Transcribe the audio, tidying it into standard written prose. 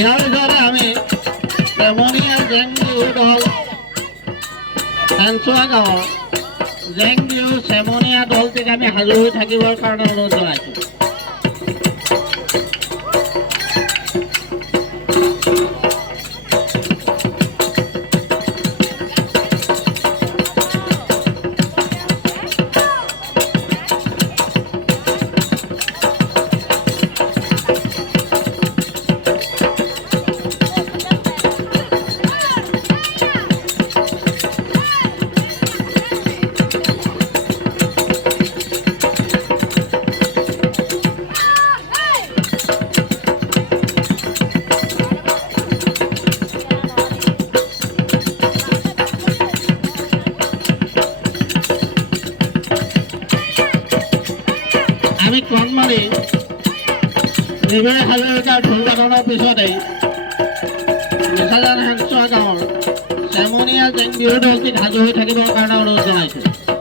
ইয়াৰ পিছতে আমি চেমনীয়া জেং বিহু দল ধানচোৱা গাঁৱৰ জেং বিহু চেমনীয়া দলটিক আমি সাজু হৈ থাকিবৰ কাৰণে অনুৰোধ জনাইছোঁ। আমি কণমাৰি নিবেৰে হাজৰিকাৰ ঢোল বাদনৰ পিছতেই নিচাজান ধানচোৱা গাঁৱৰ চেমনীয়া জেং বিহু দলটিক সাজু হৈ থাকিবৰ কাৰণে অনুৰোধ জনাইছোঁ।